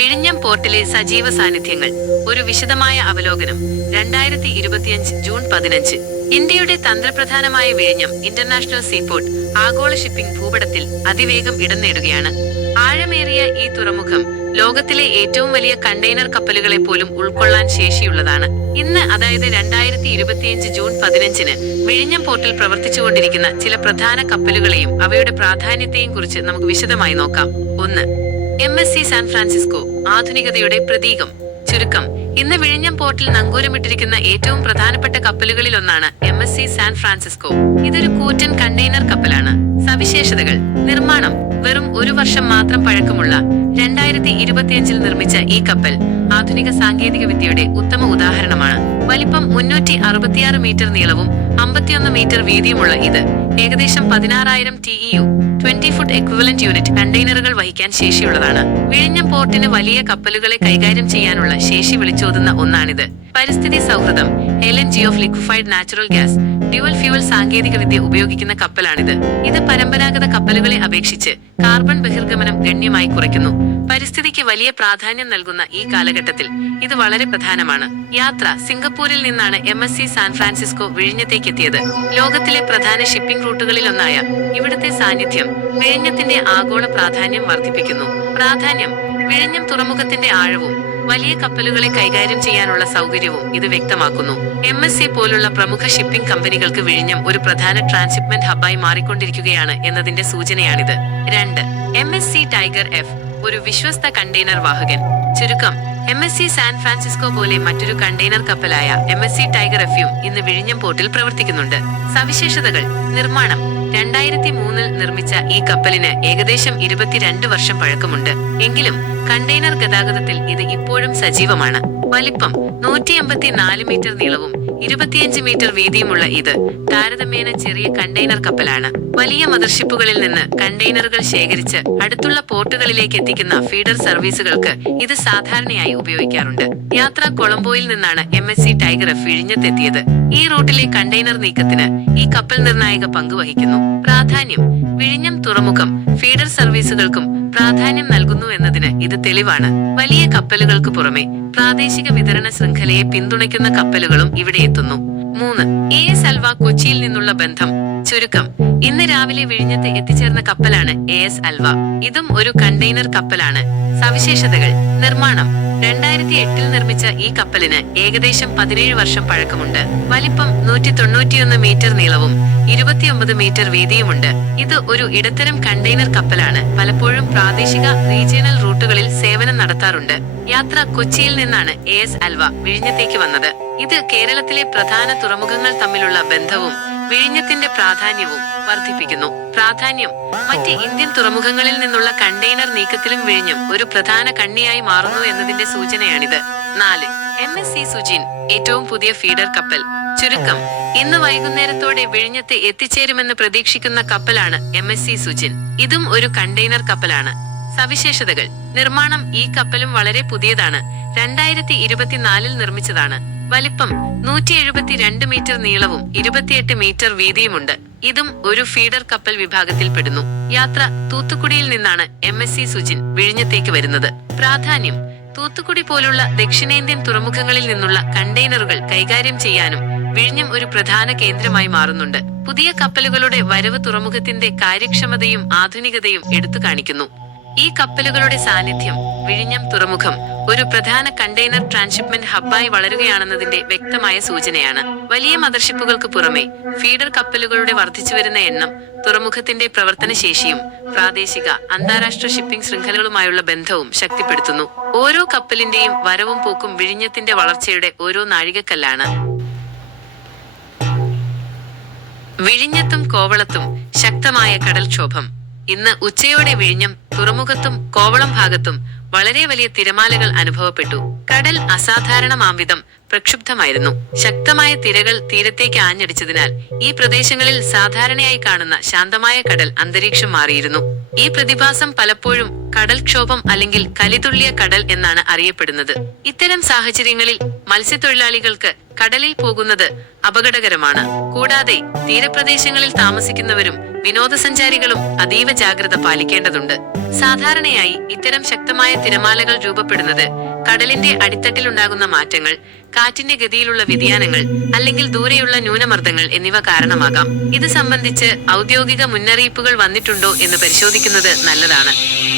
വിഴിഞ്ഞം പോർട്ടിലെ സജീവ സാന്നിധ്യങ്ങൾ ഒരു വിശദമായ അവലോകനം. 2025 ജൂൺ 15. ഇന്ത്യയുടെ തന്ത്രപ്രധാനമായ വിഴിഞ്ഞം ഇന്റർനാഷണൽ സീപോർട്ട് ആഗോള ഷിപ്പിംഗ് ഭൂപടത്തിൽ അതിവേഗം ഇടം നേടുകയാണ്. ആഴമേറിയ ഈ തുറമുഖം ലോകത്തിലെ ഏറ്റവും വലിയ കണ്ടെയ്നർ കപ്പലുകളെ പോലും ഉൾക്കൊള്ളാൻ ശേഷിയുള്ളതാണ്. ഇന്ന്, അതായത് 2025 ജൂൺ 15-ന് വിഴിഞ്ഞം പോർട്ടിൽ പ്രവർത്തിച്ചുകൊണ്ടിരിക്കുന്ന ചില പ്രധാന കപ്പലുകളെയും അവയുടെ പ്രാധാന്യത്തെയും കുറിച്ച് നമുക്ക് വിശദമായി നോക്കാം. 1. MSC സാൻ ഫ്രാൻസിസ്കോ, ആധുനികതയുടെ പ്രതീകം. ചുരുക്കം: ഇന്ന് വിഴിഞ്ഞം പോർട്ടിൽ നങ്കൂരമിട്ടിരിക്കുന്ന ഏറ്റവും പ്രധാനപ്പെട്ട കപ്പലുകളിലൊന്നാണ് MSC സാൻ ഫ്രാൻസിസ്കോ. ഇതൊരു കൂറ്റൻ കണ്ടെയ്നർ കപ്പലാണ്. സവിശേഷതകൾ: നിർമ്മാണം: വെറും 1 വർഷം മാത്രം പഴക്കമുള്ള 2025-ൽ നിർമ്മിച്ച ഈ കപ്പൽ ആധുനിക സാങ്കേതിക വിദ്യയുടെ ഉത്തമ ഉദാഹരണമാണ്. വലിപ്പം: 366 മീറ്റർ നീളവും 51 മീറ്റർ വീതിയുമുള്ള ഇത് ഏകദേശം 16,000 TEU 20 ഫുട്ട് എക്വിവലന്റ് യൂണിറ്റ് കണ്ടെയ്നറുകൾ വഹിക്കാൻ ശേഷിയുള്ളതാണ്. വിഴിഞ്ഞം പോർട്ടിന് വലിയ കപ്പലുകളെ കൈകാര്യം ചെയ്യാനുള്ള ശേഷി വിളിച്ചോതുന്ന ഒന്നാണിത്. പരിസ്ഥിതി സൗഹൃദം: LNG of liquefied natural gas dual fuel സാങ്കേതിക വിദ്യ ഉപയോഗിക്കുന്ന കപ്പലാണിത്. ഇത് പരമ്പരാഗത കപ്പലുകളെ അപേക്ഷിച്ച് കാർബൺ ബഹിർഗമനം ഗണ്യമായി കുറയ്ക്കുന്നു. പരിസ്ഥിതിക്ക് വലിയ പ്രാധാന്യം നൽകുന്ന ഈ കാലഘട്ടത്തിൽ ഇത് വളരെ പ്രധാനമാണ്. യാത്ര: സിംഗപ്പൂരിൽ നിന്നാണ് MSC സാൻ ഫ്രാൻസിസ്കോ വിഴിഞ്ഞത്തേക്ക് എത്തിയത്. ലോകത്തിലെ പ്രധാന ഷിപ്പിംഗ് റൂട്ടുകളിലൊന്നായ ഇവിടുത്തെ സാന്നിധ്യം വിഴിഞ്ഞത്തിന്റെ ആഗോള പ്രാധാന്യം വർദ്ധിപ്പിക്കുന്നു. പ്രാധാന്യം: വിഴിഞ്ഞം തുറമുഖത്തിന്റെ ആഴവും വലിയ കപ്പലുകളെ കൈകാര്യം ചെയ്യാനുള്ള സൗകര്യവും ഇത് വ്യക്തമാക്കുന്നു. MSC പോലുള്ള പ്രമുഖ ഷിപ്പിംഗ് കമ്പനികൾക്ക് വിഴിഞ്ഞം ഒരു പ്രധാന ട്രാൻസ്ഷിപ്മെന്റ് ഹബ്ബായി മാറിക്കൊണ്ടിരിക്കുകയാണ് എന്നതിന്റെ സൂചനയാണിത്. 2. MSC ടൈഗർ എഫ്, ഒരു വിശ്വസ്ത കണ്ടെയ്നർ വാഹകൻ. ചുരുക്കം: MSC സാൻ ഫ്രാൻസിസ്കോ പോലെ മറ്റൊരു കണ്ടെയ്നർ കപ്പലായ MSC ടൈഗർ എഫും ഇന്ന് വിഴിഞ്ഞം പോർട്ടിൽ പ്രവർത്തിക്കുന്നുണ്ട്. സവിശേഷതകൾ: നിർമ്മാണം: 2003-ൽ നിർമ്മിച്ച ഈ കപ്പലിന് ഏകദേശം 22 വർഷം പഴക്കമുണ്ട്. എങ്കിലും കണ്ടെയ്നർ ഗതാഗതത്തിൽ ഇത് ഇപ്പോഴും സജീവമാണ്. വലിപ്പം: 184 മീറ്റർ നീളവും 25 മീറ്റർ വീതിയുമുള്ള ഇത് താരതമ്യേന ചെറിയ കണ്ടെയ്നർ കപ്പലാണ്. വലിയ മദർഷിപ്പുകളിൽ നിന്ന് കണ്ടെയ്നറുകൾ ശേഖരിച്ച് അടുത്തുള്ള പോർട്ടുകളിലേക്ക് എത്തിക്കുന്ന ഫീഡർ സർവീസുകൾക്ക് ഇത് സാധാരണയായി ഉപയോഗിക്കാറുണ്ട്. യാത്ര: കൊളംബോയിൽ നിന്നാണ് MSC ടൈഗർ എഫ് വിഴിഞ്ഞത്തെത്തിയത്. ഈ റൂട്ടിലെ കണ്ടെയ്നർ നീക്കത്തിന് ഈ കപ്പൽ നിർണായക പങ്ക് വഹിക്കുന്നു. പ്രാധാന്യം: വിഴിഞ്ഞം തുറമുഖം ഫീഡർ സർവീസുകൾക്കും പ്രാധാന്യം നൽകുന്നു എന്നതിന് ഇത് തെളിവാണ്. വലിയ കപ്പലുകൾക്ക് പുറമെ പ്രാദേശിക വിതരണ ശൃംഖലയെ പിന്തുണയ്ക്കുന്ന കപ്പലുകളും ഇവിടെ എത്തുന്നു. 3. AS അൽവ, കൊച്ചിയിൽ നിന്നുള്ള ബന്ധം. ചുരുക്കം: ഇന്ന് രാവിലെ വിഴിഞ്ഞത്ത് എത്തിച്ചേർന്ന കപ്പലാണ് AS അൽവ. ഇതും ഒരു കണ്ടെയ്നർ കപ്പലാണ്. സവിശേഷതകൾ: നിർമ്മാണം: 2008-ൽ നിർമ്മിച്ച ഈ കപ്പലിന് ഏകദേശം 17 വർഷം പഴക്കമുണ്ട്. വലിപ്പം: 191 മീറ്റർ നീളവും 29 മീറ്റർ വീതിയുമുണ്ട്. ഇത് ഒരു ഇടത്തരം കണ്ടെയ്നർ കപ്പലാണ്. പലപ്പോഴും പ്രാദേശിക റീജിയണൽ റൂട്ടുകളിൽ സേവനം നടത്താറുണ്ട്. യാത്ര: കൊച്ചിയിൽ നിന്നാണ് AS അൽവ വിഴിഞ്ഞത്തേക്ക് വന്നത്. ഇത് കേരളത്തിലെ പ്രധാന തുറമുഖങ്ങൾ തമ്മിലുള്ള ബന്ധവും വിഴിഞ്ഞത്തിന്റെ പ്രാധാന്യവും വർദ്ധിപ്പിക്കുന്നു. പ്രാധാന്യം: മറ്റ് ഇന്ത്യൻ തുറമുഖങ്ങളിൽ നിന്നുള്ള കണ്ടെയ്നർ നീക്കത്തിലും വിഴിഞ്ഞം ഒരു പ്രധാന കണ്ണിയായി മാറുന്നു എന്നതിന്റെ സൂചനയാണിത്. 4. MSC സുജിൻ, ഏറ്റവും പുതിയ ഫീഡർ കപ്പൽ. ചുരുക്കം: ഇന്ന് വൈകുന്നേരത്തോടെ വിഴിഞ്ഞത്ത് എത്തിച്ചേരുമെന്ന് പ്രതീക്ഷിക്കുന്ന കപ്പലാണ് MSC സുജിൻ. ഇതും ഒരു കണ്ടെയ്നർ കപ്പലാണ്. സവിശേഷതകൾ: നിർമ്മാണം: ഈ കപ്പലും വളരെ പുതിയതാണ്. 2024-ൽ നിർമ്മിച്ചതാണ്. വലിപ്പം: 172 മീറ്റർ നീളവും 28 മീറ്റർ വീതിയുമുണ്ട്. ഇതും ഒരു ഫീഡർ കപ്പൽ വിഭാഗത്തിൽ പെടുന്നു. യാത്ര: തൂത്തുക്കുടിയിൽ നിന്നാണ് MSC സുജിൻ വിഴിഞ്ഞത്തേക്ക് വരുന്നത്. പ്രാധാന്യം: തൂത്തുക്കുടി പോലുള്ള ദക്ഷിണേന്ത്യൻ തുറമുഖങ്ങളിൽ നിന്നുള്ള കണ്ടെയ്നറുകൾ കൈകാര്യം ചെയ്യാനും വിഴിഞ്ഞം ഒരു പ്രധാന കേന്ദ്രമായി മാറുന്നുണ്ട്. പുതിയ കപ്പലുകളുടെ വരവ് തുറമുഖത്തിന്റെ കാര്യക്ഷമതയും ആധുനികതയും എടുത്തു കാണിക്കുന്നു. ഈ കപ്പലുകളുടെ സാന്നിധ്യം വിഴിഞ്ഞം തുറമുഖം ഒരു പ്രധാന കണ്ടെയ്നർ ട്രാൻസ്ഷിപ്മെന്റ് ഹബ്ബായി വളരുകയാണെന്നതിന്റെ വ്യക്തമായ സൂചനയാണ്. വലിയ മദർഷിപ്പുകൾക്ക് പുറമെ ഫീഡർ കപ്പലുകളുടെ വർദ്ധിച്ചുവരുന്ന എണ്ണം തുറമുഖത്തിന്റെ പ്രവർത്തനശേഷിയും പ്രാദേശിക അന്താരാഷ്ട്ര ഷിപ്പിംഗ് ശൃംഖലകളുമായുള്ള ബന്ധവും ശക്തിപ്പെടുത്തുന്നു. ഓരോ കപ്പലിന്റെയും വരവും പോക്കും വിഴിഞ്ഞത്തിന്റെ വളർച്ചയുടെ ഓരോ നാഴികക്കല്ലാണ്. വിഴിഞ്ഞത്തും കോവളത്തും ശക്തമായ കടൽക്ഷോഭം. ഇന്ന് ഉച്ചയോടെ വിഴിഞ്ഞം തുറമുഖത്തും കോവളം ഭാഗത്തും വളരെ വലിയ തിരമാലകൾ അനുഭവപ്പെട്ടു. കടൽ അസാധാരണമാംവിധം പ്രക്ഷുബ്ധമായിരുന്നു. ശക്തമായ തിരകൾ തീരത്തേക്ക് ആഞ്ഞടിച്ചതിനാൽ ഈ പ്രദേശങ്ങളിൽ സാധാരണയായി കാണുന്ന ശാന്തമായ കടൽ അന്തരീക്ഷം മാറിയിരുന്നു. ഈ പ്രതിഭാസം പലപ്പോഴും കടൽക്ഷോഭം അല്ലെങ്കിൽ കലിതുള്ളിയ കടൽ എന്നാണ് അറിയപ്പെടുന്നത്. ഇത്തരം സാഹചര്യങ്ങളിൽ മത്സ്യത്തൊഴിലാളികൾക്ക് കടലിൽ പോകുന്നത് അപകടകരമാണ്. കൂടാതെ തീരപ്രദേശങ്ങളിൽ താമസിക്കുന്നവരും വിനോദസഞ്ചാരികളും അതീവ ജാഗ്രത പാലിക്കേണ്ടതുണ്ട്. സാധാരണയായി ഇത്തരം ശക്തമായ തിരമാലകൾ രൂപപ്പെടുന്നത് കടലിന്റെ അടിത്തട്ടിലുണ്ടാകുന്ന മാറ്റങ്ങൾ, കാറ്റിന്റെ ഗതിയിലുള്ള വ്യതിയാനങ്ങൾ, അല്ലെങ്കിൽ ദൂരെയുള്ള ന്യൂനമർദ്ദങ്ങൾ എന്നിവ കാരണമാകാം. ഇത് സംബന്ധിച്ച് ഔദ്യോഗിക മുന്നറിയിപ്പുകൾ വന്നിട്ടുണ്ടോ എന്ന് പരിശോധിക്കുന്നത് നല്ലതാണ്.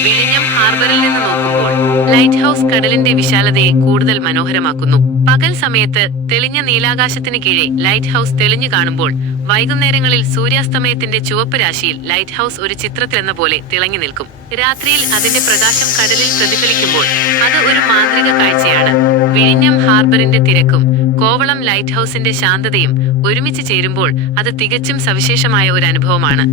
വിഴിഞ്ഞം ഹാർബറിൽ നിന്ന് നോക്കുമ്പോൾ ലൈറ്റ് ഹൌസ് കടലിന്റെ വിശാലതയെ കൂടുതൽ മനോഹരമാക്കുന്നു. പകൽ സമയത്ത് തെളിഞ്ഞ നീലാകാശത്തിന് കീഴെ ലൈറ്റ് ഹൌസ് തെളിഞ്ഞു കാണുമ്പോൾ, വൈകുന്നേരങ്ങളിൽ സൂര്യാസ്തമയത്തിന്റെ ചുവപ്പ് രാശിയിൽ ലൈറ്റ് ഹൌസ് ഒരു ചിത്രത്തിലെന്ന പോലെ തിളങ്ങി നിൽക്കും. രാത്രിയിൽ അതിന്റെ പ്രകാശം കടലിൽ പ്രതിഫലിക്കുമ്പോൾ അത് ഒരു മാന്ത്രിക കാഴ്ചയാണ്. വിഴിഞ്ഞം ഹാർബറിന്റെ തിരക്കും കോവളം ലൈറ്റ് ഹൌസിന്റെ ശാന്തതയും ഒരുമിച്ച് ചേരുമ്പോൾ അത് തികച്ചും സവിശേഷമായ ഒരു അനുഭവമാണ്.